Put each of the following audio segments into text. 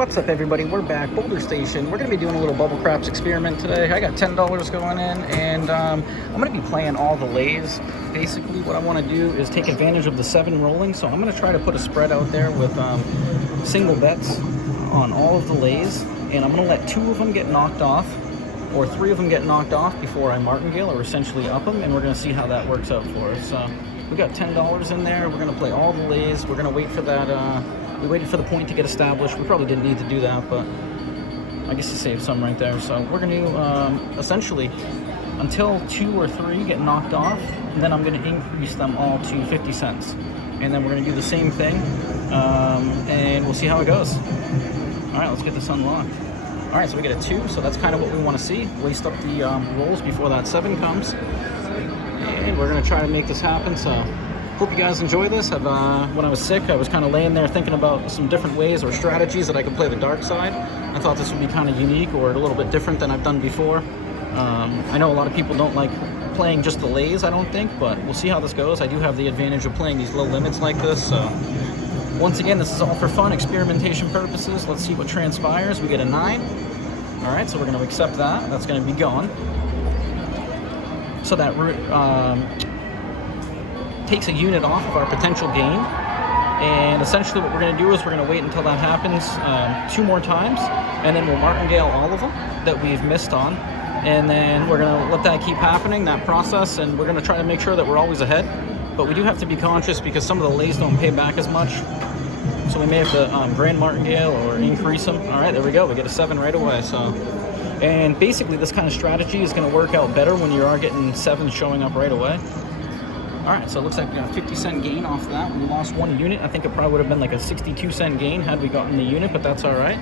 What's up, everybody? We're back, Boulder Station. We're going to be doing a little bubble craps experiment today. I got $10 going in, and I'm going to be playing all the lays. Basically, what I want to do is take advantage of the 7 rolling, so I'm going to try to put a spread out there with single bets on all of the lays, and I'm going to let 2 of them get knocked off, or 3 of them get knocked off before I martingale, or essentially up them, and we're going to see how that works out for us. So we got $10 in there. We're going to play all the lays. We're going to wait for that. We waited for the point to get established. We probably didn't need to do that, but I guess to save some right there. So we're going to essentially, until 2 or 3 get knocked off, and then I'm going to increase them all to 50 cents. And then we're going to do the same thing, and we'll see how it goes. All right, let's get this unlocked. All right, so we get a 2, so that's kind of what we want to see. Waste up the rolls before that 7 comes. And we're going to try to make this happen, so hope you guys enjoy this. When I was sick, I was kind of laying there thinking about some different ways or strategies that I could play the dark side. I thought this would be kind of unique or a little bit different than I've done before. I know a lot of people don't like playing just the lays, I don't think, but we'll see how this goes. I do have the advantage of playing these low limits like this, so once again, this is all for fun, experimentation purposes. Let's see what transpires. We get a 9. All right, so we're going to accept that. That's going to be gone. So that takes a unit off of our potential gain, and essentially what we're going to do is we're going to wait until that happens 2 more times, and then we'll martingale all of them that we've missed on, and then we're going to let that keep happening, that process, and we're going to try to make sure that we're always ahead. But we do have to be conscious because some of the lays don't pay back as much, so we may have to grand martingale or increase them. All right, there we go. We get a 7 right away. So, and basically this kind of strategy is going to work out better when you are getting 7 showing up right away. All right, so it looks like we got a 50-cent gain off of that. We lost 1 unit. I think it probably would have been like a 62-cent gain had we gotten the unit, but that's all right.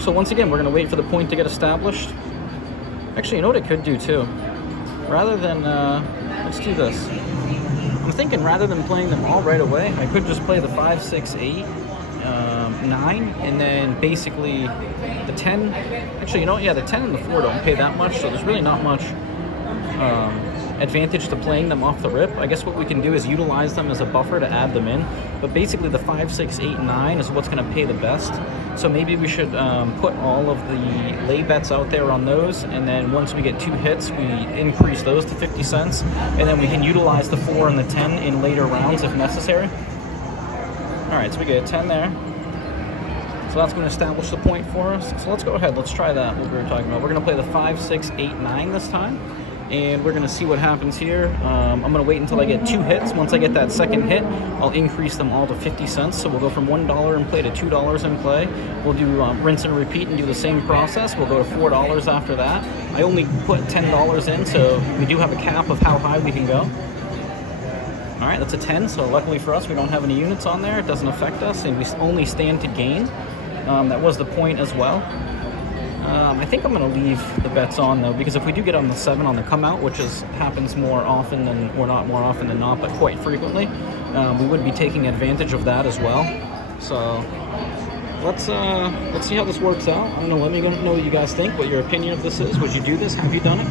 So once again, we're going to wait for the point to get established. Actually, you know what I could do too? Rather than, let's do this. I'm thinking rather than playing them all right away, I could just play the 5, 6, 8, 9, and then basically the 10. Actually, you know what? Yeah, the 10 and the 4 don't pay that much, so there's really not much advantage to playing them off the rip. I guess what we can do is utilize them as a buffer to add them in, but basically the 5, 6, 8, 9 is what's going to pay the best. So maybe we should put all of the lay bets out there on those, and then once we get 2 hits, we increase those to 50 cents, and then we can utilize the 4 and the 10 in later rounds if necessary. All right, so we get a 10 there. So that's going to establish the point for us. So let's go ahead, let's try that, what we were talking about. We're going to play the 5, 6, 8, 9 this time, and we're going to see what happens here. I'm going to wait until I get 2 hits. Once I get that second hit, I'll increase them all to 50 cents. So we'll go from $1 in play to $2 in play. We'll do rinse and repeat and do the same process. We'll go to $4 after that. I only put $10 in, so we do have a cap of how high we can go. All right, that's a 10, so luckily for us, we don't have any units on there. It doesn't affect us, and we only stand to gain. That was the point as well. I think I'm going to leave the bets on, though, because if we do get on the 7 on the come out, which happens more often than, or not more often than not, but quite frequently, we would be taking advantage of that as well. So let's see how this works out. I don't know, let me know what you guys think, what your opinion of this is. Would you do this? Have you done it?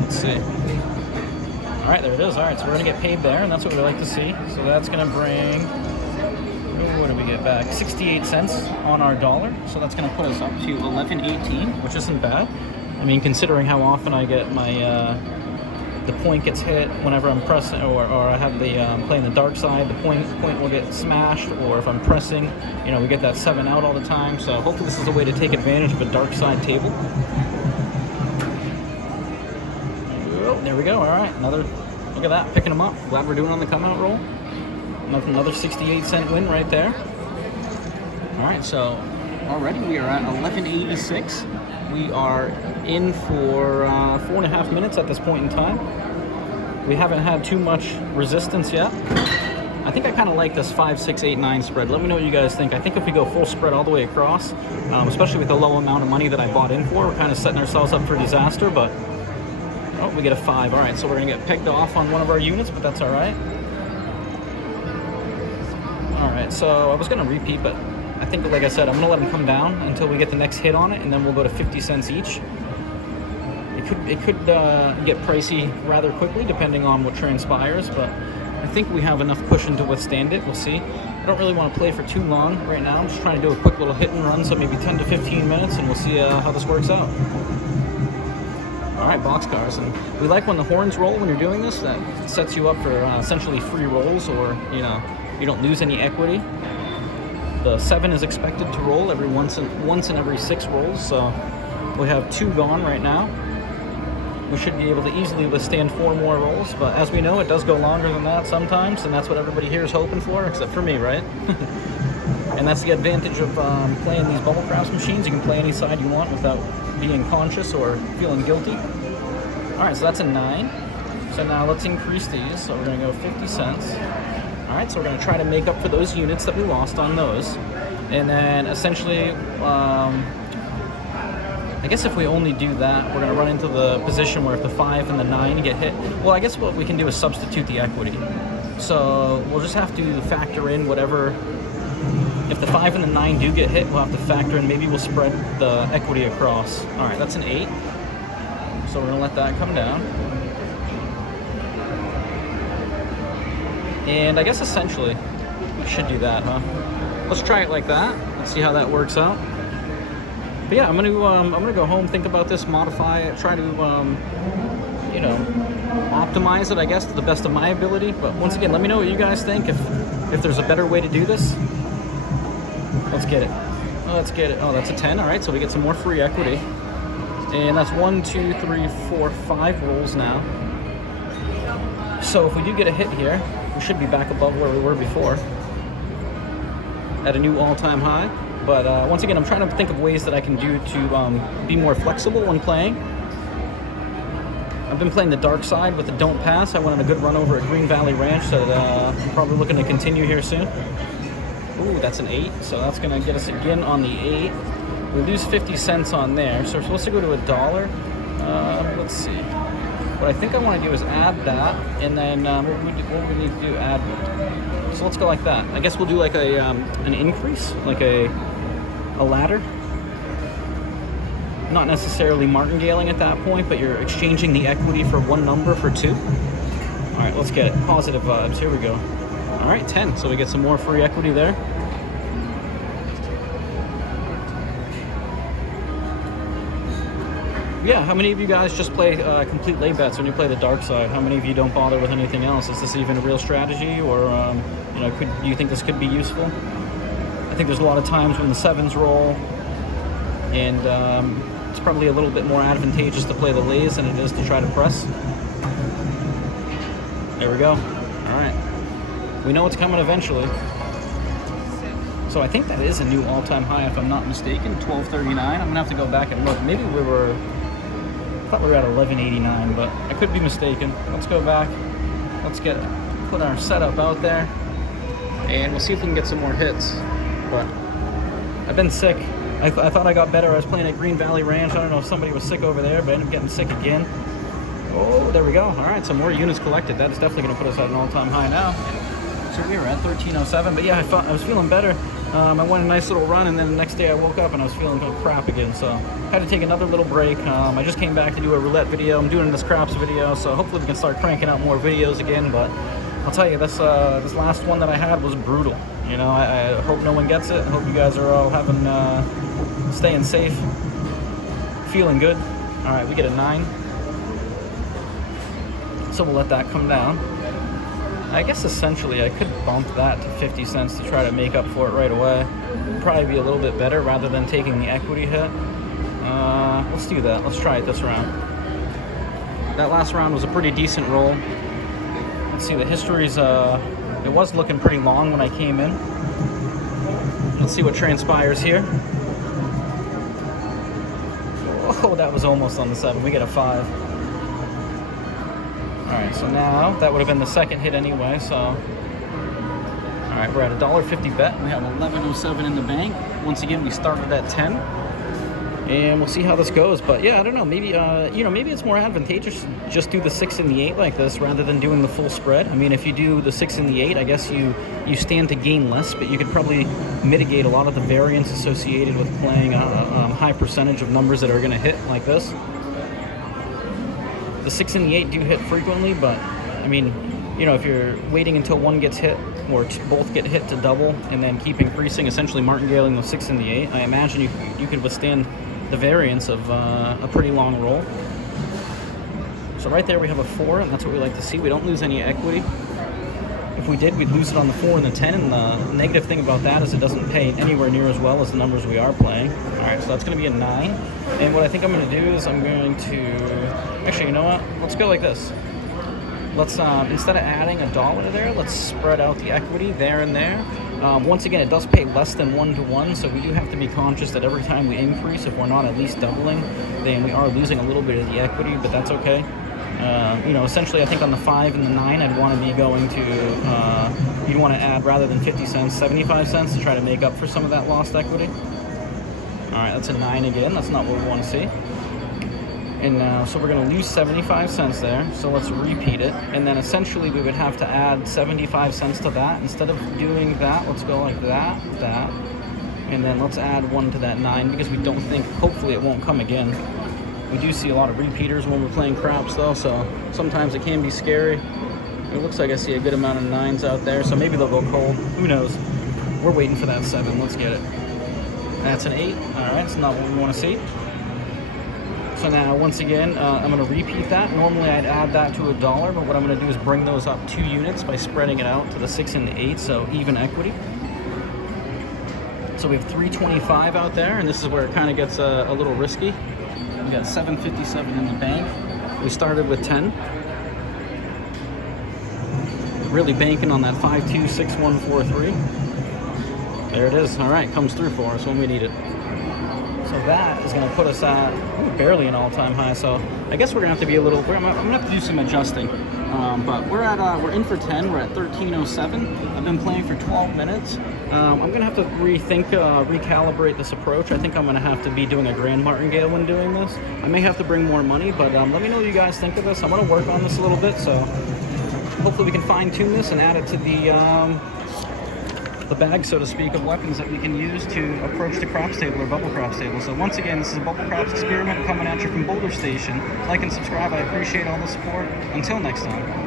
Let's see. All right, there it is. All right, so we're going to get paid there, and that's what we like to see. So that's going to bring, what do we get back? 68 cents on our dollar. So that's going to put us up to 11.18, which isn't bad. I mean, considering how often I get my the point gets hit whenever I'm pressing, or I have the playing the dark side, the point will get smashed, or if I'm pressing, you know, we get that 7 out all the time. So hopefully this is a way to take advantage of a dark side table. Oh, there we go. All right, look at that, picking them up. Glad we're doing on the come out roll. Another 68-cent win right there. All right, so already we are at 11.86. We are in for 4.5 minutes at this point in time. We haven't had too much resistance yet. I think I kind of like this 5, 6, 8, 9 spread. Let me know what you guys think. I think if we go full spread all the way across, especially with the low amount of money that I bought in for, we're kind of setting ourselves up for disaster, but oh, we get a 5. All right, so we're going to get pegged off on one of our units, but that's all right. All right, so I was going to repeat, but I think, like I said, I'm going to let them come down until we get the next hit on it, and then we'll go to 50 cents each. It could get pricey rather quickly, depending on what transpires, but I think we have enough cushion to withstand it. We'll see. I don't really want to play for too long right now. I'm just trying to do a quick little hit and run, so maybe 10 to 15 minutes, and we'll see how this works out. All right, boxcars, and we like when the horns roll when you're doing this. That sets you up for essentially free rolls, or you don't lose any equity. The 7 is expected to roll every once in every 6 rolls, so we have 2 gone right now. We should be able to easily withstand 4 more rolls, but as we know, it does go longer than that sometimes, and that's what everybody here is hoping for, except for me, right? And that's the advantage of playing these bubble craps machines. You can play any side you want without being conscious or feeling guilty. All right, so that's a 9. So now let's increase these. So we're gonna go 50 cents. All right, so we're gonna try to make up for those units that we lost on those. And then essentially, I guess if we only do that, we're gonna run into the position where if the 5 and the 9 get hit, well, I guess what we can do is substitute the equity. So we'll just have to factor in whatever. If the 5 and the 9 do get hit, we'll have to factor in, maybe we'll spread the equity across. All right, that's an 8. So we're gonna let that come down. And I guess essentially, we should do that, huh? Let's try it like that. Let's see how that works out. But yeah, I'm gonna go home, think about this, modify it, try to, optimize it, I guess, to the best of my ability. But once again, let me know what you guys think, if there's a better way to do this. Let's get it. Oh, let's get it. Oh, that's a 10. All right, so we get some more free equity. And that's 1, 2, 3, 4, 5 rolls now. So if we do get a hit here, we should be back above where we were before, at a new all-time high. But once again, I'm trying to think of ways that I can do to be more flexible when playing. I've been playing the dark side with the don't pass. I went on a good run over at Green Valley Ranch that I'm probably looking to continue here soon. Ooh, that's an 8, so that's gonna get us again on the 8. We lose 50 cents on there, so we're supposed to go to $1. Let's see. What I think I want to do is add that, and then what we need to do, add. So let's go like that. I guess we'll do like a an increase, like a ladder. Not necessarily martingaling at that point, but you're exchanging the equity for one number for 2. All right, let's get it. Positive vibes. Here we go. All right, 10. So we get some more free equity there. Yeah, how many of you guys just play complete lay bets when you play the dark side? How many of you don't bother with anything else? Is this even a real strategy, or do you think this could be useful? I think there's a lot of times when the 7s roll, and it's probably a little bit more advantageous to play the lays than it is to try to press. There we go. All right. We know it's coming eventually. So I think that is a new all-time high, if I'm not mistaken, 1239. I'm gonna have to go back and look. Maybe I thought we were at 1189, but I could be mistaken. Let's go back. Let's put our setup out there, and we'll see if we can get some more hits. But I've been sick. I thought I got better. I was playing at Green Valley Ranch. I don't know if somebody was sick over there, but I ended up getting sick again. Oh, there we go. All right, some more units collected. That's definitely gonna put us at an all-time high now. So we were at 1307, but yeah, I was feeling better. I went a nice little run, and then the next day I woke up and I was feeling kind of crap again, so I had to take another little break. I just came back to do a roulette video. I'm doing this craps video, so hopefully we can start cranking out more videos again. But I'll tell you, this last one that I had was brutal. I hope no one gets it. I hope you guys are all staying safe, feeling good. All right, we get a 9, so we'll let that come down. I guess essentially I could bump that to 50 cents to try to make up for it right away. It'd probably be a little bit better rather than taking the equity hit. Let's do that. Let's try it this round. That last round was a pretty decent roll. Let's see, the history's, it was looking pretty long when I came in. Let's see what transpires here. Oh, that was almost on the 7. We get a 5. Alright, so now that would have been the second hit anyway, so alright, we're at a $1.50 bet. We have 1107 in the bank. Once again, we started at 10, and we'll see how this goes. But yeah, I don't know, maybe maybe it's more advantageous to just do the 6 and the 8 like this rather than doing the full spread. I mean, if you do the 6 and the 8, I guess you stand to gain less, but you could probably mitigate a lot of the variance associated with playing a high percentage of numbers that are going to hit like this. The 6 and the 8 do hit frequently, but I mean, if you're waiting until one gets hit, or both get hit to double and then keep increasing, essentially martingaling the 6 and the 8, I imagine you could withstand the variance of a pretty long roll. So right there we have a 4, and that's what we like to see. We don't lose any equity. If we did, we'd lose it on the 4 and the 10, and the negative thing about that is it doesn't pay anywhere near as well as the numbers we are playing. All right, so that's going to be a 9. And what I think I'm going to do is I'm going to... Actually, you know what? Let's go like this. Let's, instead of adding $1 there, let's spread out the equity there and there. Once again, it does pay less than 1 to 1, so we do have to be conscious that every time we increase, if we're not at least doubling, then we are losing a little bit of the equity, but that's okay. You know, essentially, I think on the 5 and the 9, I'd want to be going to, you'd want to add, rather than 50 cents, 75 cents to try to make up for some of that lost equity. All right, that's a 9 again. That's not what we want to see. And now, so we're going to lose 75 cents there. So let's repeat it. And then essentially, we would have to add 75 cents to that. Instead of doing that, let's go like that, that. And then let's add 1 to that 9 because we don't think, hopefully it won't come again. We do see a lot of repeaters when we're playing craps though, so sometimes it can be scary. It looks like I see a good amount of 9s out there, so maybe they'll go cold. Who knows? We're waiting for that 7. Let's get it. That's an 8. All right, it's not what we want to see. So now, once again, I'm going to repeat that. Normally, I'd add that to $1, but what I'm going to do is bring those up 2 units by spreading it out to the 6 and the 8, so even equity. So we have 325 out there, and this is where it kind of gets a little risky. We got 757 in the bank. We started with 10. Really banking on that 526143. There it is. All right, comes through for us when we need it. So that is going to put us at barely an all-time high. So I guess we're going to have to be a little. I'm going to have to do some adjusting. But we're in for 10. We're at 1307. I've been playing for 12 minutes. I'm going to have to recalibrate this approach. I think I'm going to have to be doing a grand martingale when doing this. I may have to bring more money, but let me know what you guys think of this. I'm going to work on this a little bit, so hopefully we can fine-tune this and add it to the bag, so to speak, of weapons that we can use to approach the craps table or bubble craps table. So once again, this is a bubble craps experiment coming at you from Boulder Station. Like and subscribe. I appreciate all the support. Until next time.